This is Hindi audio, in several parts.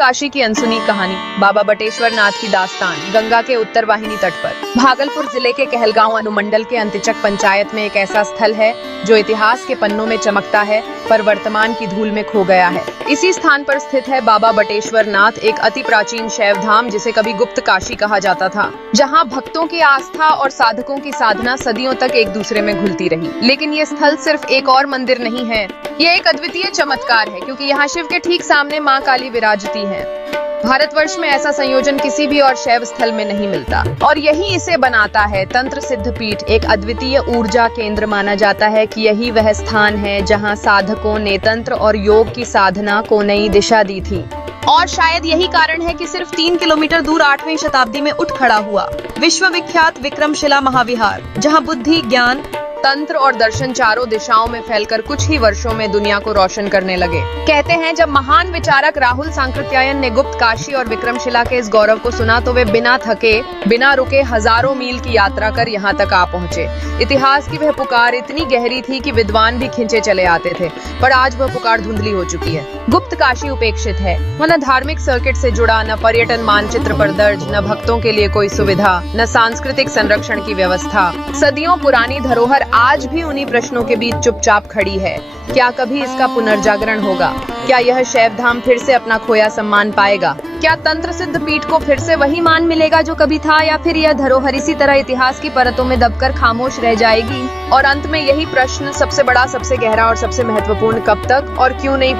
काशी की अनसुनी कहानी, बाबा बटेश्वर नाथ की दास्तान, गंगा के उत्तर वाहिनी तट पर। भागलपुर जिले के कहलगांव अनुमंडल के अंतिचक पंचायत में एक ऐसा स्थल है जो इतिहास के पन्नों में चमकता है पर वर्तमान की धूल में खो गया है। इसी स्थान पर स्थित है बाबा बटेश्वर नाथ, एक अति प्राचीन शैव धाम जिसे कभी गुप्त काशी कहा जाता था, जहां भक्तों की आस्था और साधकों की साधना सदियों तक एक दूसरे में घुलती रही। लेकिन ये स्थल सिर्फ एक और मंदिर नहीं है, ये एक अद्वितीय चमत्कार है, क्योंकि यहाँ शिव के ठीक सामने माँ काली विराजती है। भारतवर्ष में ऐसा संयोजन किसी भी और शैव स्थल में नहीं मिलता और यही इसे बनाता है तंत्र सिद्ध पीठ। एक अद्वितीय ऊर्जा केंद्र माना जाता है कि यही वह स्थान है जहां साधकों ने तंत्र और योग की साधना को नई दिशा दी थी। और शायद यही कारण है कि सिर्फ 3 किलोमीटर दूर 8वीं शताब्दी में उठ खड़ा हुआ विश्व विख्यात विक्रमशिला महाविहार, जहां बुद्धि, ज्ञान, तंत्र और दर्शन चारों दिशाओं में फैलकर कुछ ही वर्षों में दुनिया को रोशन करने लगे। कहते हैं जब महान विचारक राहुल सांकृत्यायन ने गुप्त काशी और विक्रमशिला के इस गौरव को सुना तो वे बिना थके, बिना रुके हजारों मील की यात्रा कर यहाँ तक आ पहुँचे। इतिहास की वह पुकार इतनी गहरी थी कि विद्वान भी खिंचे चले आते थे, पर आज वह पुकार धुंधली हो चुकी है। गुप्त काशी उपेक्षित है, वह न धार्मिक सर्किट से जुड़ा, न पर्यटन मानचित्र पर दर्ज, न भक्तों के लिए कोई सुविधा, न सांस्कृतिक संरक्षण की व्यवस्था। सदियों पुरानी धरोहर आज भी उन्हीं प्रश्नों के बीच चुपचाप खड़ी है। क्या कभी इसका पुनर्जागरण होगा? क्या यह शैव धाम फिर से अपना खोया सम्मान पाएगा? क्या तंत्र सिद्ध पीठ को फिर से वही मान मिलेगा जो कभी था, या फिर यह धरोहर इसी तरह इतिहास की परतों में दबकर खामोश रह जाएगी? और अंत में यही प्रश्न, सबसे बड़ा, सबसे गहरा और सबसे महत्वपूर्ण, कब तक और क्यों नहीं?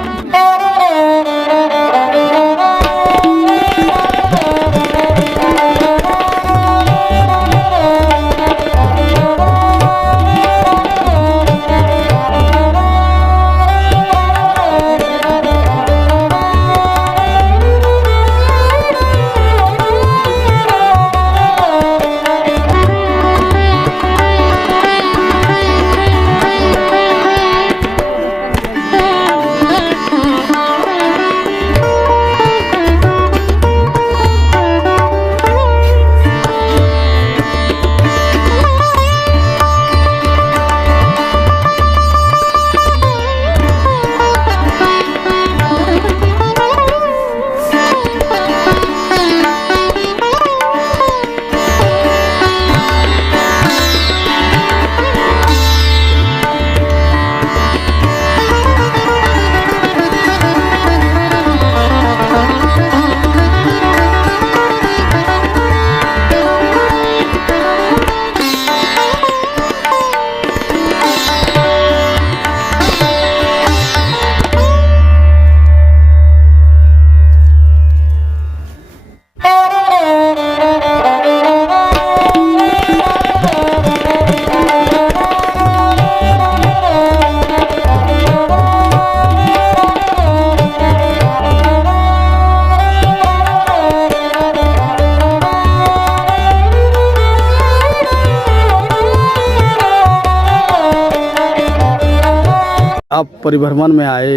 आप परिभ्रमण में आए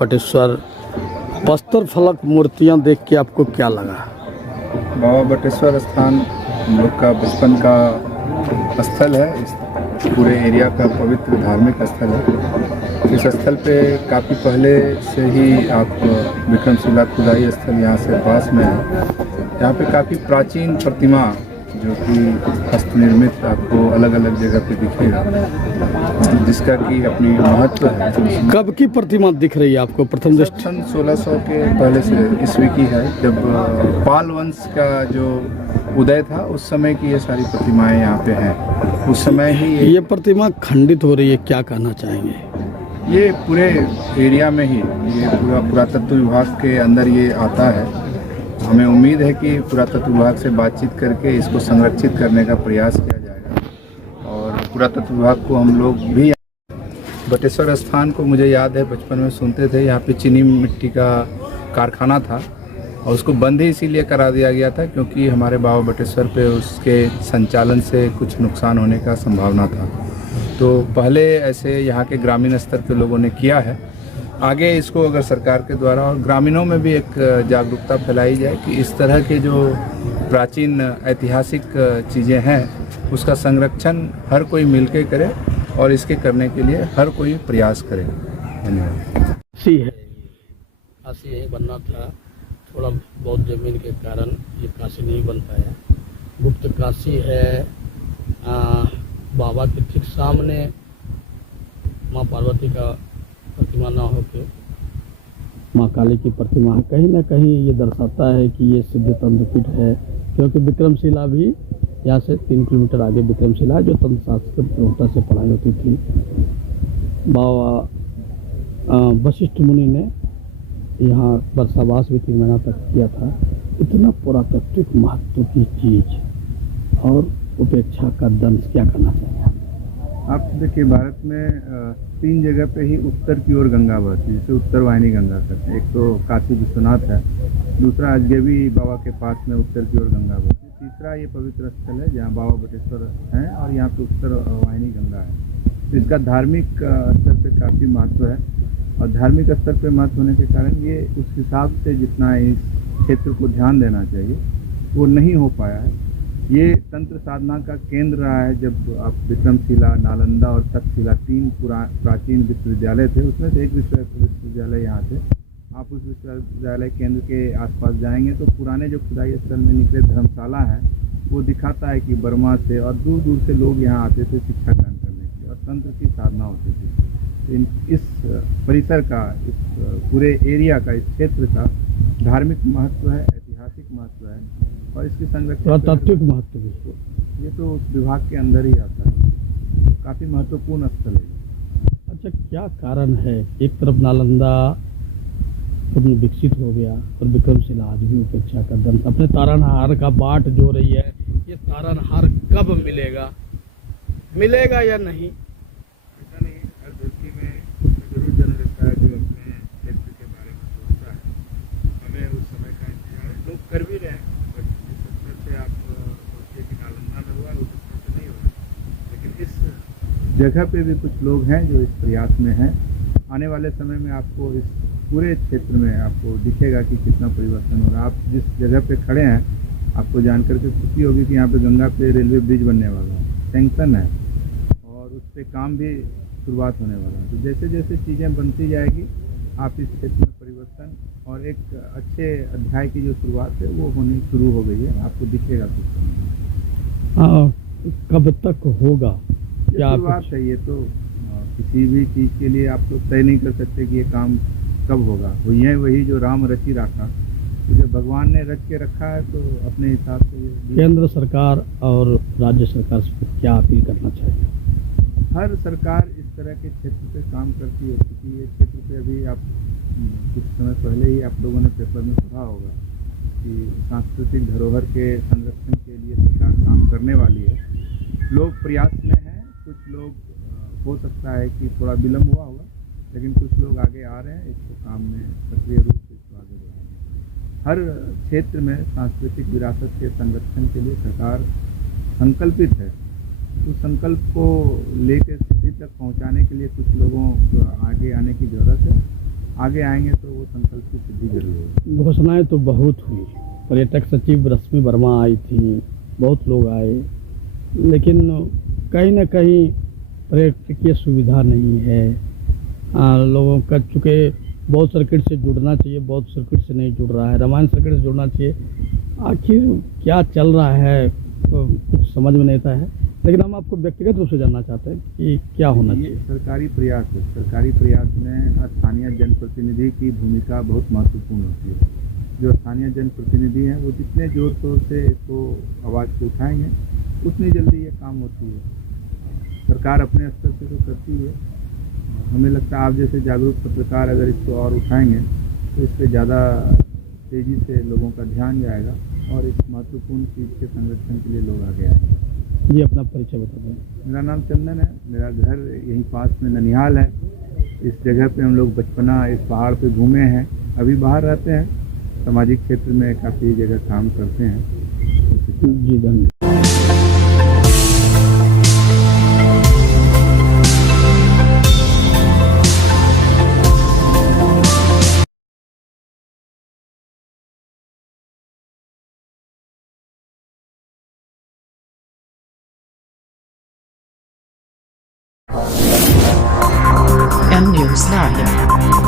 बटेश्वर, बस्तर फलक मूर्तियां देख के आपको क्या लगा? बाबा बटेश्वर स्थान हम लोग का बचपन का स्थल है। इस पूरे एरिया का पवित्र धार्मिक स्थल है। इस स्थल पे काफ़ी पहले से ही आप विक्रमशिला खुदाई स्थल यहाँ से पास में है। यहाँ पे काफ़ी प्राचीन प्रतिमा जो कि हस्त निर्मित आपको अलग अलग जगह पे दिखेगा, जिसका कि अपनी महत्व है। कब की प्रतिमा दिख रही है आपको? प्रथम दृष्टि 1600 के पहले से ईस्वी की है, जब पाल वंश का जो उदय था उस समय की ये सारी प्रतिमाएं यहाँ पे हैं। उस समय ही ये प्रतिमा खंडित हो रही है, क्या कहना चाहेंगे? ये पूरे एरिया में ही, ये पूरा पुरातत्व विभाग के अंदर ये आता है। हमें उम्मीद है कि पुरातत्व विभाग से बातचीत करके इसको संरक्षित करने का प्रयास किया जाएगा। और पुरातत्व विभाग को हम लोग भी, बटेश्वर स्थान को मुझे याद है बचपन में सुनते थे, यहाँ पे चीनी मिट्टी का कारखाना था और उसको बंद ही इसीलिए करा दिया गया था क्योंकि हमारे बाबा बटेश्वर पे उसके संचालन से कुछ नुकसान होने का संभावना था। तो पहले ऐसे यहाँ के ग्रामीण स्तर के लोगों ने किया है। आगे इसको अगर सरकार के द्वारा और ग्रामीणों में भी एक जागरूकता फैलाई जाए कि इस तरह के जो प्राचीन ऐतिहासिक चीज़ें हैं उसका संरक्षण हर कोई मिलकर करे और इसके करने के लिए हर कोई प्रयास करे। धन्यवाद। सी है, ऐसी यही बनना था थोड़ा बहुत जमीन के कारण ये काशी नहीं बन पाया। गुप्त काशी है बाबा के ठीक सामने माँ पार्वती का प्रतिमा ना होके माँ काली की प्रतिमा है। कहीं ना कहीं ये दर्शाता है कि ये सिद्ध तंत्रपीठ है, क्योंकि विक्रमशिला भी यहाँ से 3 किलोमीटर आगे विक्रमशिला है, जो तंत्र शास्त्र के प्रवक्ता से पढ़ाई होती थी। बाबा वशिष्ठ मुनि ने यहाँ वर्षावास भी 3 महीना तक किया था। इतना पुरातात्विक महत्व की चीज और उपेक्षा का दंश, क्या करना चाहिए? आप देखिए, भारत में 3 जगह पे ही उत्तर की ओर गंगा बहती है, जिसे उत्तर वाहिनी गंगा कहते हैं। एक तो काशी विश्वनाथ है, दूसरा अजगैबी बाबा के पास में उत्तर की ओर गंगा बहती है, तीसरा ये पवित्र स्थल है जहाँ बाबा बटेश्वर हैं और यहाँ पे उत्तर वाहिनी गंगा है। तो इसका धार्मिक स्तर पे काफ़ी महत्व है, और धार्मिक स्तर पे महत्व होने के कारण ये उस हिसाब से जितना इस क्षेत्र को ध्यान देना चाहिए वो नहीं हो पाया है। ये तंत्र साधना का केंद्र रहा है। जब आप विक्रमशिला, नालंदा और तक्षशिला 3 प्राचीन विश्वविद्यालय थे, उसमें से एक विश्वविद्यालय यहाँ थे। आप उस विश्वविद्यालय केंद्र के आसपास जाएंगे तो पुराने जो खुदाई स्थल में निकले धर्मशाला है वो दिखाता है कि बर्मा से और दूर दूर से लोग यहाँ आते थे शिक्षा ग्रहण करने के लिए, और तंत्र की साधना होती थी। इस परिसर का, इस पूरे एरिया का, इस क्षेत्र का धार्मिक महत्व है, ऐतिहासिक महत्व है, और इसकी संरक्षण तात्विक महत्व भी। ये तो उस विभाग के अंदर ही आता है। काफ़ी महत्वपूर्ण स्थल है। अच्छा, क्या कारण है? एक तरफ नालंदा पूर्ण विकसित हो गया और विक्रमशिला आज भी उपेक्षा का दंश। अपने तारणहार का बाट जो रही है, ये तारणहार कब मिलेगा या नहीं? ऐसा नहीं, हर धरती में जरूर जन्म लेता है जो अपने क्षेत्र के बारे में सोचता है। हमें उस समय का इंतजार लोग कर भी रहे हैं, बट जिस स्तर से आप सोचिए कि नालंदा में हुआ उस स्तर से नहीं हुआ, लेकिन इस जगह पे भी कुछ लोग हैं जो इस प्रयास में हैं। आने वाले समय में आपको इस पूरे क्षेत्र में आपको दिखेगा कि कितना परिवर्तन हो रहा है। आप जिस जगह पे खड़े हैं, आपको जानकर के खुशी होगी कि यहाँ पे गंगा पे रेलवे ब्रिज बनने वाला है, सैंक्शन है, और उस पर काम भी शुरुआत होने वाला है। तो जैसे जैसे चीज़ें बनती जाएगी, आप इस क्षेत्र में परिवर्तन और एक अच्छे अध्याय की जो शुरुआत है वो होनी शुरू हो गई है। आपको दिखेगा कुछ समय। कब तक होगा? क्या शुरुआत है ये तो, किसी भी चीज़ के लिए आप लोग तय नहीं कर सकते कि ये काम कब होगा। वही जो राम रची रखा, तो जब भगवान ने रच के रखा है तो अपने हिसाब से ये केंद्र सरकार और राज्य सरकार से क्या अपील करना चाहिए? हर सरकार इस तरह के क्षेत्र पे काम करती है, क्योंकि ये क्षेत्र पे अभी आप कुछ समय पहले ही आप लोगों ने पेपर में पढ़ा होगा कि सांस्कृतिक धरोहर के संरक्षण के लिए सरकार काम करने वाली है। लोग प्रयास में हैं, कुछ लोग हो सकता है कि थोड़ा विलम्ब हुआ होगा, लेकिन कुछ लोग आगे आ रहे हैं, इसको काम में सक्रिय रूप से इसको आगे बढ़ाएंगे। हर क्षेत्र में सांस्कृतिक विरासत के संरक्षण के लिए सरकार संकल्पित है। उस संकल्प को लेकर सिद्धि तक पहुंचाने के लिए कुछ लोगों को आगे आने की जरूरत है। आगे आएंगे तो वो संकल्प की सिद्धि जरूर होगी। घोषणाएं तो बहुत हुई, पर्यटक सचिव रश्मि वर्मा आई थी, बहुत लोग आए, लेकिन कहीं ना कहीं पर्यटकीय सुविधा नहीं है। लोगों का चूँकि बौद्ध सर्किट से जुड़ना चाहिए, बौद्ध सर्किट से नहीं जुड़ रहा है, रामायण सर्किट से जुड़ना चाहिए। आखिर क्या चल रहा है कुछ समझ में नहीं आता है, लेकिन हम आपको व्यक्तिगत रूप से जानना चाहते हैं कि क्या होना चाहिए। सरकारी प्रयास है। सरकारी प्रयास में स्थानीय जनप्रतिनिधि की भूमिका बहुत महत्वपूर्ण होती है। जो स्थानीय जनप्रतिनिधि हैं वो जितने जोर शोर से इसको आवाज़ को उठाएंगे, उतनी जल्दी ये काम होती है। सरकार अपने स्तर से तो करती है, हमें लगता है आप जैसे जागरूक पत्रकार अगर इसको और उठाएंगे तो इस पर ज़्यादा तेज़ी से लोगों का ध्यान जाएगा और इस महत्वपूर्ण चीज़ के संरक्षण के लिए लोग आगे आएंगे। जी, अपना परिचय बता दें। मेरा नाम चंदन है, मेरा घर यहीं पास में ननिहाल है। इस जगह पे हम लोग बचपना इस पहाड़ पे घूमे हैं, अभी बाहर रहते हैं, सामाजिक क्षेत्र में काफ़ी जगह काम करते हैं। जी धन्यवाद। M News Live.